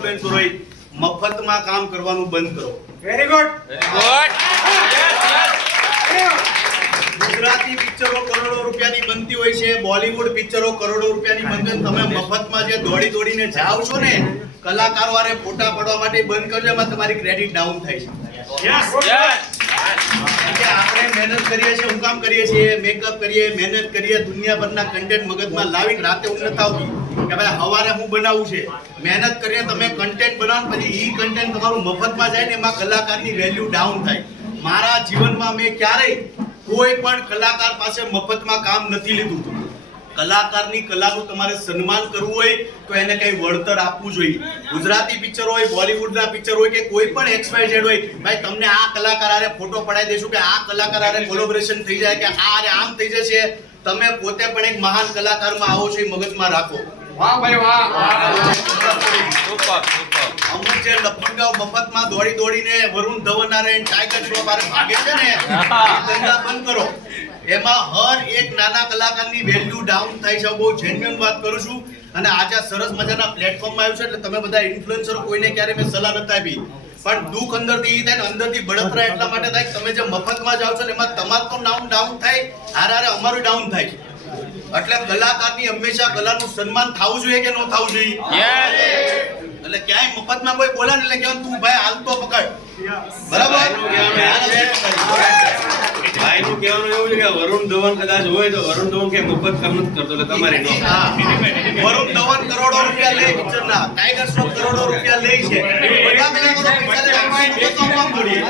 Influencer હોય મફતમાં કામ કરવાનું બંધ કરો. Very good. ગુજરાતી પિક્ચરો કરોડો રૂપિયાની બનતી હોય છે, બોલિવૂડ પિક્ચરો કરોડો રૂપિયાની બનતી, તમે મફતમાં જે દોડી દોડીને જાઓ છો ને કલાકારો વારે ફોટા પડવા માટે બંધ કરજો, એમાં તમારી ક્રેડિટ ડાઉન થાય છે. આપણે મહેનત કરીએ છીએ, હું કામ કરીએ છીએ, મેકઅપ કરીએ, મહેનત કરીએ, દુનિયાભરના કન્ટેન્ટ મગજમાં લાવીને રાતે ઊંઘ નથી આવતી કે ભાઈ સવારે હું બનાવું છે. મહેનત કરીએ તમે કન્ટેન્ટ બનાવો, પછી ઈ કન્ટેન્ટ તમારું મફતમાં જાય ને એમાં કલાકારની વેલ્યુ ડાઉન થાય. મારા જીવનમાં મેં ક્યારેય કોઈ પણ કલાકાર પાસે મફતમાં કામ નથી લીધું. કલાકારની કલાનું તમારે સન્માન કરવું હોય તો એને કઈ વળતર આપવું જોઈએ. ગુજરાતી પિક્ચર હોય, બોલિવૂડના પિક્ચર હોય કે કોઈ પણ XYZ હોય, ભાઈ તમને આ કલાકાર હારે ફોટો પડાવી દેશું કે આ કલાકાર હારે કોલેબોરેશન થઈ જાય કે આ હારે આમ થઈ જશે, તમે પોતે પણ એક મહાન કલાકારમાં આવો છો એ મગજમાં રાખો. વાહ ભાઈ વાહ. અમુક જે લફંગાઓ મફતમાં દોડી દોડીને વરુણ ધવન હારે ટાઈગર શ્રોફ હારે ભાગે છે ને, એ ધંધા બંધ કરો. એમાં હર એક નાના કલાકારની વેલ્યુ ડાઉન થાય છે. બહુ જેન્યુઅન વાત કરું છું. અને આજે સરસ મજાના પ્લેટફોર્મમાં આવ્યું છે એટલે તમે બધા ઇન્ફ્લુએન્સરો કોઈને ક્યારે મેં સલાહ નથી આપી, પણ દુઃખ અંદરથી ઈ થાય ને અંદરથી બળતરા એટલા માટે થાય કે તમે જે મફતમાં જાઓ છો ને એમાં તમારું તો નામ ડાઉન થાય, હારે હારે અમારું ડાઉન થાય. એટલે કલાકારની હંમેશા કલાનું સન્માન થવું જોઈએ કે ન થવું જોઈએ? એટલે ક્યાંય મફતમાં કોઈ બોલે ને એટલે કહેવાનું તું ભાઈ હાલ તો પકડ, બરાબર? ભાઈનું કહેવાનું એવું છે કે વરુણ ધવન કદાચ હોય તો વરુણ ધવન કે મફત કામ નથી કરતો એટલે તમારે ન. વરુણ ધવન કરોડો રૂપિયા લે પિક્ચરના, ટાઈગર શ્રોફ કરોડો રૂપિયા લે છે. બધા કલાકારો પૈસા લેવા માટે તો કામ કરીએ.